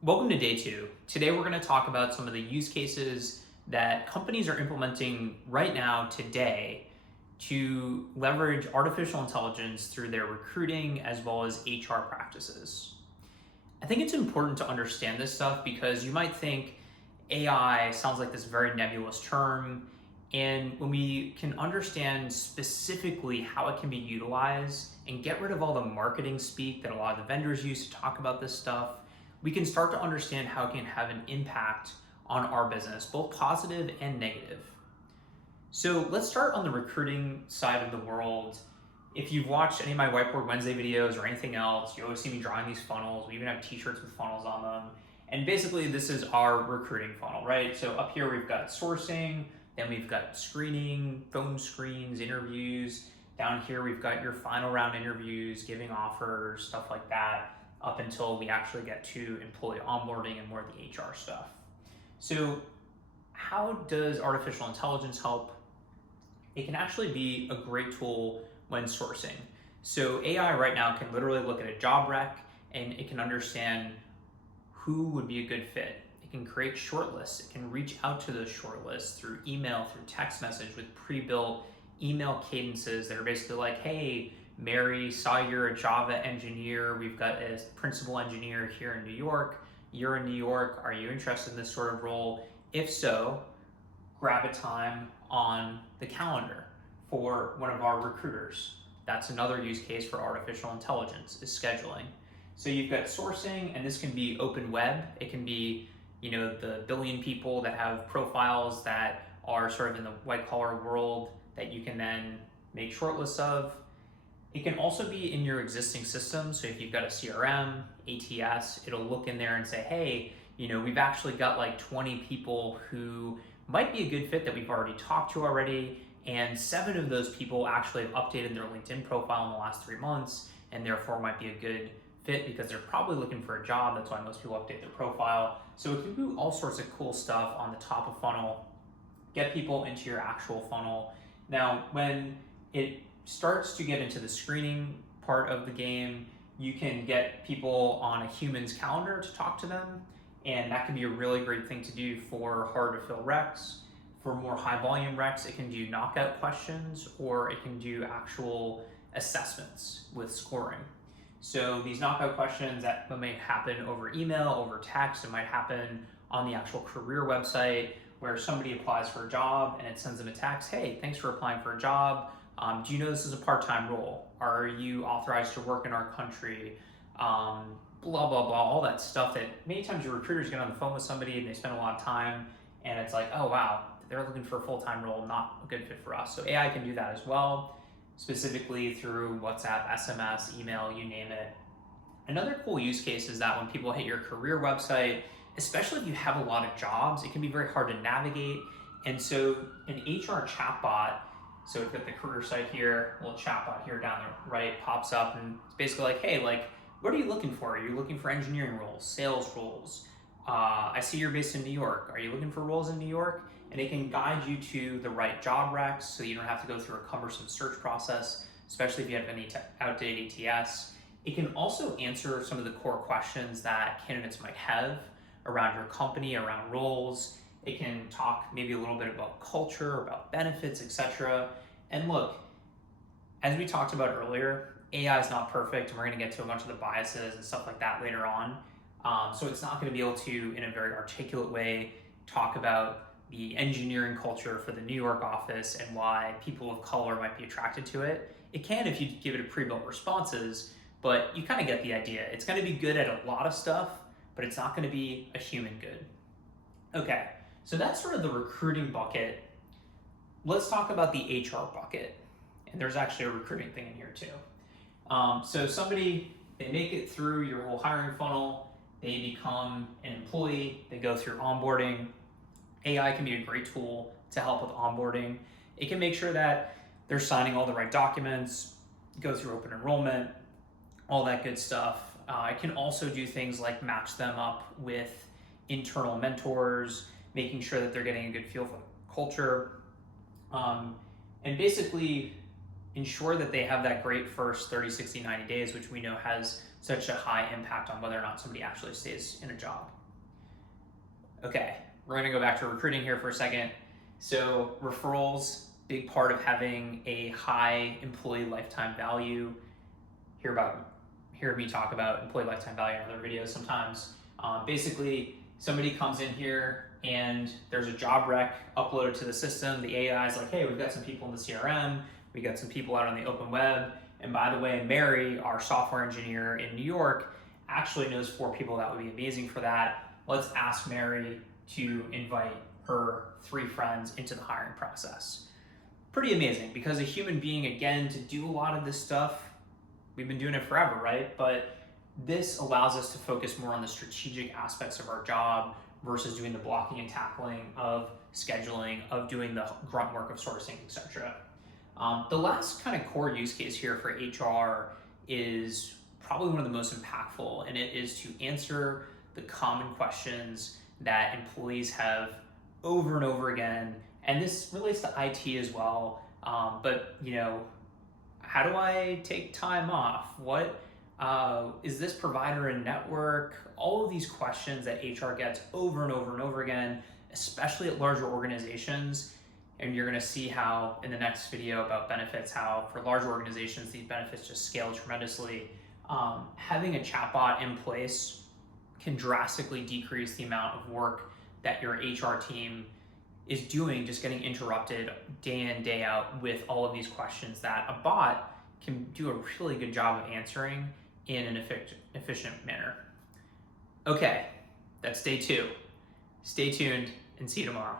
Welcome to day two. Today we're going to talk about some of the use cases that companies are implementing right now today to leverage artificial intelligence through their recruiting as well as HR practices. I think it's important to understand this stuff because you might think AI sounds like this very nebulous term. And when we can understand specifically how it can be utilized and get rid of all the marketing speak that a lot of the vendors use to talk about this stuff, we can start to understand how it can have an impact on our business, both positive and negative. So let's start on the recruiting side of the world. If you've watched any of my Whiteboard Wednesday videos or anything else, you always see me drawing these funnels. We even have t-shirts with funnels on them. And basically this is our recruiting funnel, right? So up here we've got sourcing, then we've got screening, phone screens, interviews. Down here we've got your final round interviews, giving offers, stuff like that, up until we actually get to employee onboarding and more of the HR stuff. So how does artificial intelligence help? It can actually be a great tool when sourcing. So AI right now can literally look at a job rec and it can understand who would be a good fit. It can create shortlists. It can reach out to those shortlists through email, through text message with pre-built email cadences that are basically like, hey, Mary, saw you're a Java engineer. We've got a principal engineer here in New York. You're in New York. Are you interested in this sort of role? If so, grab a time on the calendar for one of our recruiters. That's another use case for artificial intelligence, is scheduling. So you've got sourcing, and this can be open web. It can be, the billion people that have profiles that are sort of in the white collar world that you can then make shortlists of. It can also be in your existing system. So if you've got a CRM, ATS, it'll look in there and say, hey, we've actually got like 20 people who might be a good fit that we've already talked to already. And 7 of those people actually have updated their LinkedIn profile in the last 3 months and therefore might be a good fit because they're probably looking for a job. That's why most people update their profile. So it can do all sorts of cool stuff on the top of funnel, get people into your actual funnel. Now, when it starts to get into the screening part of the game, you can get people on a human's calendar to talk to them. And that can be a really great thing to do for hard to fill recs. For more high volume recs, it can do knockout questions or it can do actual assessments with scoring. So these knockout questions that might happen over email, over text, it might happen on the actual career website where somebody applies for a job and it sends them a text, hey, thanks for applying for a job. Do you know this is a part-time role? Are you authorized to work in our country? Blah, blah, blah, all that stuff that many times your recruiters get on the phone with somebody and they spend a lot of time and it's like, oh, wow, they're looking for a full-time role, not a good fit for us. So AI can do that as well, specifically through WhatsApp, SMS, email, you name it. Another cool use case is that when people hit your career website, especially if you have a lot of jobs, it can be very hard to navigate. And so an HR chatbot, so we've got the career site here, a little chatbot here down the right pops up and it's basically like, hey, what are you looking for? Are you looking for engineering roles, sales roles? I see you're based in New York. Are you looking for roles in New York? And it can guide you to the right job recs so you don't have to go through a cumbersome search process, especially if you have any outdated ATS. It can also answer some of the core questions that candidates might have around your company, around roles. It can talk maybe a little bit about culture, about benefits, etc. And look, as we talked about earlier, AI is not perfect, and we're going to get to a bunch of the biases and stuff like that later on. So it's not going to be able to, in a very articulate way, talk about the engineering culture for the New York office and why people of color might be attracted to it. It can if you give it a pre-built responses, but you kind of get the idea. It's going to be good at a lot of stuff, but it's not going to be a human good. Okay, so that's sort of the recruiting bucket. Let's talk about the HR bucket. And there's actually a recruiting thing in here too. So somebody, they make it through your whole hiring funnel, they become an employee, they go through onboarding. AI can be a great tool to help with onboarding. It can make sure that they're signing all the right documents, go through open enrollment, all that good stuff. It can also do things like match them up with internal mentors, making sure that they're getting a good feel for the culture, and basically ensure that they have that great first 30, 60, 90 days, which we know has such a high impact on whether or not somebody actually stays in a job. Okay, we're gonna go back to recruiting here for a second. So referrals, big part of having a high employee lifetime value. Hear me talk about employee lifetime value in other videos sometimes. Basically, somebody comes in here and there's a job rec uploaded to the system. The AI is like, hey, we've got some people in the CRM, we got some people out on the open web, and by the way, Mary, our software engineer in New York, actually knows 4 people that would be amazing for that. Let's ask Mary to invite her 3 friends into the hiring process. Pretty amazing, because a human being, again, to do a lot of this stuff, we've been doing it forever, right? But this allows us to focus more on the strategic aspects of our job versus doing the blocking and tackling of scheduling, of doing the grunt work of sourcing, etc. The last kind of core use case here for HR is probably one of the most impactful, and it is to answer the common questions that employees have over and over again. And this relates to IT as well. But how do I take time off? What is this provider in network? All of these questions that HR gets over and over and over again, especially at larger organizations. And you're gonna see how in the next video about benefits, how for large organizations, these benefits just scale tremendously. Having a chatbot in place can drastically decrease the amount of work that your HR team is doing, just getting interrupted day in, day out with all of these questions that a bot can do a really good job of answering in an efficient manner. Okay, that's day 2. Stay tuned and see you tomorrow.